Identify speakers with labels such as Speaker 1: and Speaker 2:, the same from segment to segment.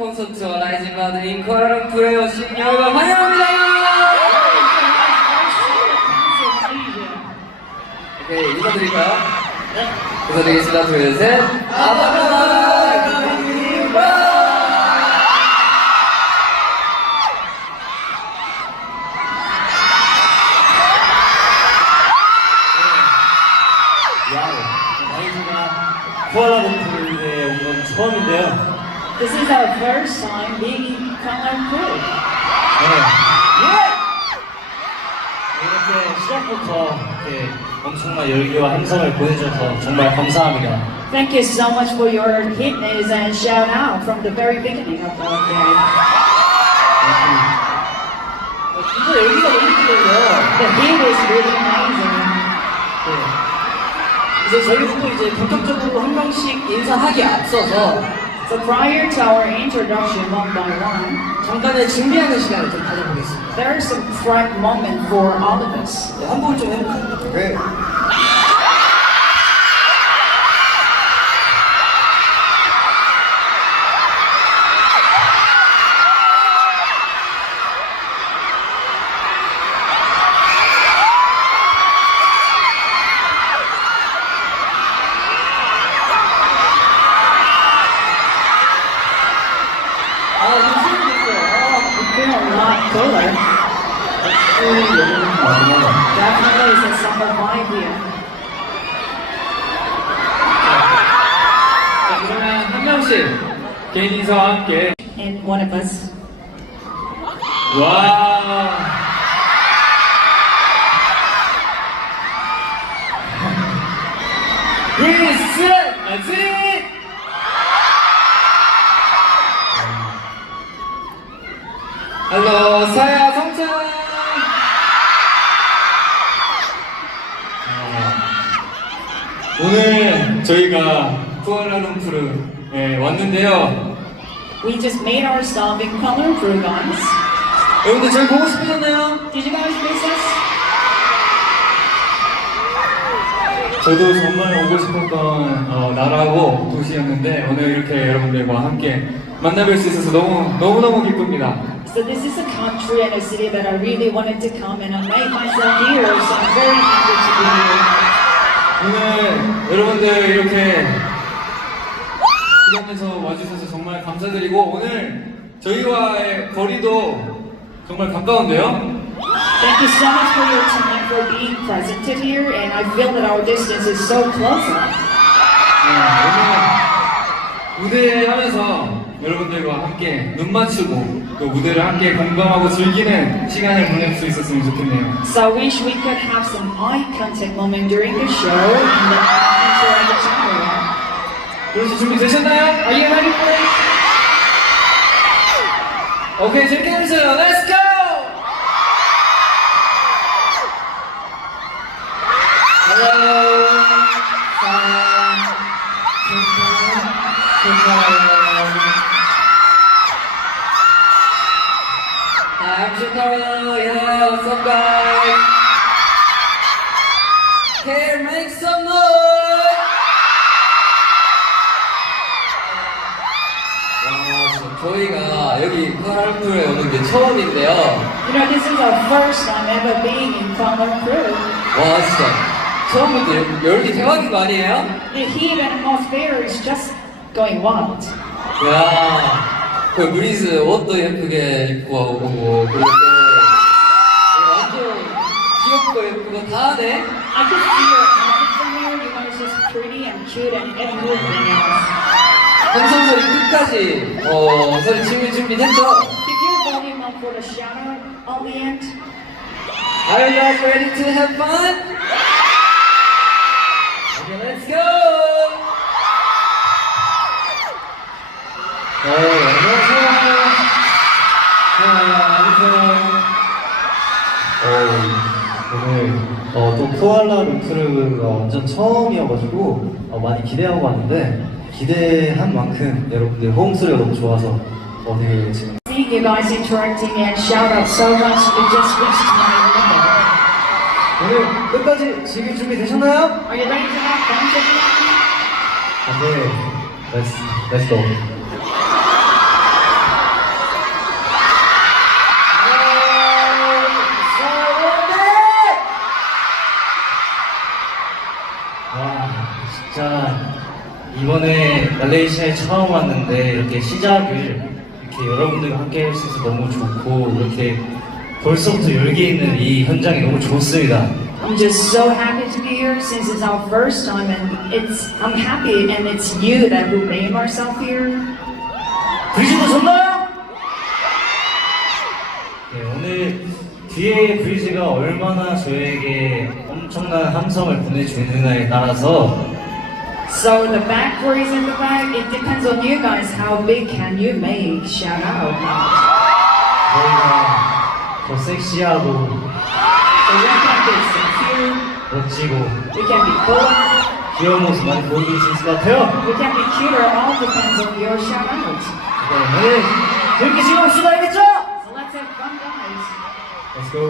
Speaker 1: 콘서트와 라이징 가드인 코라랑풀에 오신 여러분 환영합니다! 오케이, 인사드릴까요? 네. 인사드리겠습니다. 둘, 셋. 아바가!
Speaker 2: 와우. 라이즈가 쿠알라룸푸르에 온건 처음인데요.
Speaker 3: This is our first time being in Kuala Lumpur.
Speaker 2: 네. 이렇게 시작부터 이렇게 엄청난 열기와 함성을 보내주셔서 정말 감사합니다.
Speaker 3: Thank you so much for your hitness and shout out from the very beginning of our day.
Speaker 1: 진짜 열기가 너무 크거든요.
Speaker 3: The heat is really amazing.
Speaker 1: 이제 저희도 또 이제 본격적으로 한 명씩 인사하기 앞서서
Speaker 3: So prior to our introduction one by one,
Speaker 1: 잠깐의 준비하는 시간을 좀 가져보겠습니다.
Speaker 3: there is a pride moment for all of us.
Speaker 1: 네, 한번 좀 해볼까요? 네.
Speaker 3: a lot cooler. Definitely is a summer vibe here.
Speaker 1: 자, 그러면 한 명씩 개인 인사와 함께
Speaker 3: And one of us.
Speaker 1: 와. 리스 아지. 헬로 사야 성찬. 오늘 저희가 쿠알라룸푸르에 왔는데요.
Speaker 3: We just made ourselves in Kuala Lumpur, guys.
Speaker 1: 여러분들 저희 보고 싶으셨나요?
Speaker 3: Did you guys miss us?
Speaker 2: 저도 정말 오고 싶었던 어, 나라고 도시였는데 오늘 이렇게 여러분들과 함께 만나뵐 수 있어서 너무 너무 너무 기쁩니다.
Speaker 3: So this is a country and a city that I really wanted to come and I made myself here, so I'm very happy to be here.
Speaker 2: 오늘 여러분들 이렇게 주변에서 와주셔서 정말 감사드리고 오늘 저희와의 거리도 정말 가까운데요.
Speaker 3: Thank you so much for your time, for being presented here, and I feel that our distance is so close.
Speaker 2: 네, 오늘 무대 하면서 여러분들과 함께 눈 맞추고 또 무대를 함께 공감하고 즐기는 시간을 보낼 수 있었으면 좋겠네요.
Speaker 3: So I wish we could have some eye contact moment during the show and interact with each other.
Speaker 2: 그러시 준비 되셨나요?
Speaker 3: Are you ready for it?
Speaker 1: 오케이 재밌게 해주세요. Let's go. Hello. 사랑. I'm Chicago, yeah, what's up guys? Can make some noise! 와, 저희가 여기 파랄풀에 오는 게 처음인데요.
Speaker 3: You know, this is our first time ever being in Kuala Lumpur.
Speaker 1: 와, 진짜 처음부터 열- 열기 대박인 거 아니에요?
Speaker 3: The heat and atmosphere is just going wild.
Speaker 1: 야, 그 브리즈 옷도 예쁘게 입고 오고, 그리고 또 완전 귀엽고 예쁘고 다 하네?
Speaker 3: I could see your outfit from here. You guys are just pretty and cute and everything else.
Speaker 1: 함성 소리 끝까지 어, 소리
Speaker 3: your volume up for the on the end.
Speaker 1: Are you guys ready to have fun?
Speaker 2: 네, 안녕하세요. 어, 오늘 어, 또 코알라 루프르가 완전 처음이어가지고 어, 많이 기대하고 왔는데 기대한 만큼 여러분들 호응 소리가 너무 좋아서 어, 되게 지금
Speaker 3: Seeing you guys interacting and shout out so much, it just reached my limit.
Speaker 1: 오늘 끝까지 즐길 준비 되셨나요?
Speaker 3: Are you ready to have fun?
Speaker 2: 아, 네, let's let's go.
Speaker 4: 이번에 말레이시아에 처음 왔는데 이렇게 시작을 이렇게 여러분들과 함께 할 수 있어서 너무 좋고 이렇게 벌써부터 열기 있는 이 현장이 너무 좋습니다.
Speaker 3: I'm just so happy to be here since it's our first time and it's I'm happy and it's you that who made ourselves here.
Speaker 4: 브리즈도 좋나요? 네, 오늘 뒤에 브리즈가 얼마나 저에게 엄청난 함성을 보내주느냐에 따라서
Speaker 3: So the back breeze in the back, it depends on you guys. How big can you make? Shout out.
Speaker 4: 저희가 더 섹시하고
Speaker 3: So we can be secure,
Speaker 4: 멋지고
Speaker 3: we can be cool,
Speaker 4: 귀여운 모습 많이 보여줄 수 있을 것 같아요.
Speaker 3: we can be cuter. All depends on your shout out.
Speaker 4: 네, 재밌게 즐겨봅시다, 알겠죠?
Speaker 3: So let's have fun, guys.
Speaker 4: Let's go.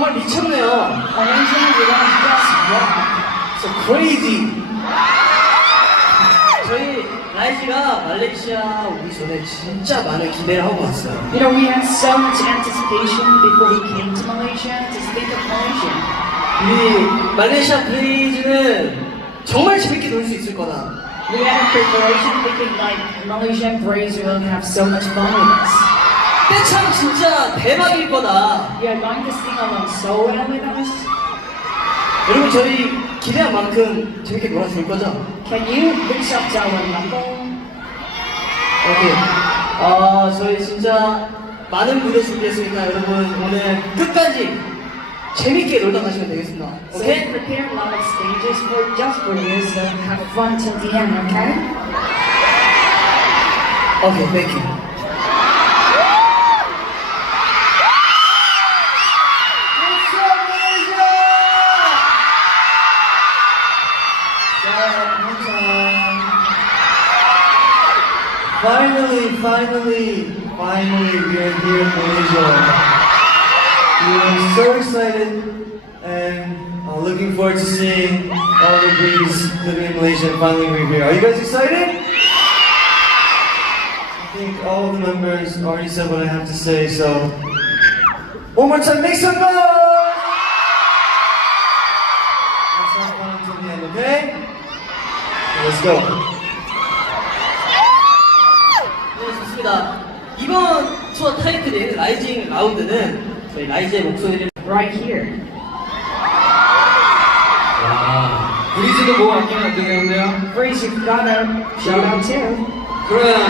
Speaker 5: 정말 미쳤네요.
Speaker 3: Just rock.
Speaker 5: So crazy. 저희 라이즈가 말레이시아 오기 전에 진짜 많은 기대를 하고 왔어요.
Speaker 3: You know, we had so much anticipation before we came to Malaysia to think of Malaysia.
Speaker 5: 이 말레이시아 브리즈는 정말 재밌게 놀 수 있을 거다.
Speaker 3: We had a preparation thinking like Malaysian Breeze will have so much fun with us.
Speaker 5: 떼창 진짜 대박일 거다.
Speaker 3: You are going to sing along so well with us.
Speaker 5: 여러분 저희 기대한 만큼 재밌게 놀아줄 거죠?
Speaker 3: Can you reach up to our level?
Speaker 5: 오케이. 아 저희 진짜 많은 무대 준비했으니까 여러분 오늘 끝까지 재밌게 놀다 가시면 되겠습니다.
Speaker 3: So
Speaker 5: 오케이?
Speaker 3: we prepared a lot of stages for just for you, so have fun till the end, okay?
Speaker 5: 오케이, 땡큐.
Speaker 4: Finally, we are here in Malaysia. We are so excited and uh, looking forward to seeing all the breeze living in Malaysia. and Finally, we're here. Are you guys excited? I think all the members already said what I have to say, so one more time, make some noise! Let's go.
Speaker 5: 이번 투어 타이틀인 라이징 라운드는 저희 라이즈의 목소리를
Speaker 3: Right here.
Speaker 1: 와, 브리즈도 뭐 아끼면 안 되겠는데요?
Speaker 3: Breeze, you've got a shout out too.
Speaker 1: 그러면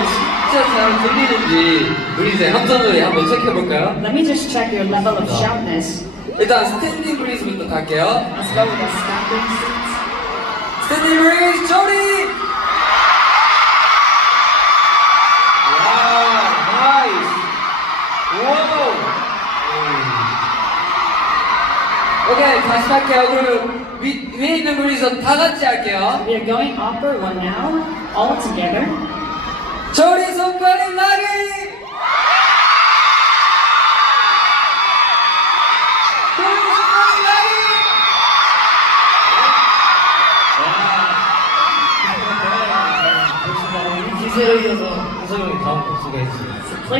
Speaker 1: 진짜 잘 들리는지 브리즈의 함성 소리 한번 체크해볼까요?
Speaker 3: Let me just check your level of shoutness.
Speaker 1: 일단 스탠딩 브리즈부터 갈게요.
Speaker 3: Let's go with the standing seats.
Speaker 1: 스탠딩 브리즈 조리! 할게요. 그러면 위, 위에 있는 브리즈 다 같이 할게요.
Speaker 3: We are going upper one now, all together.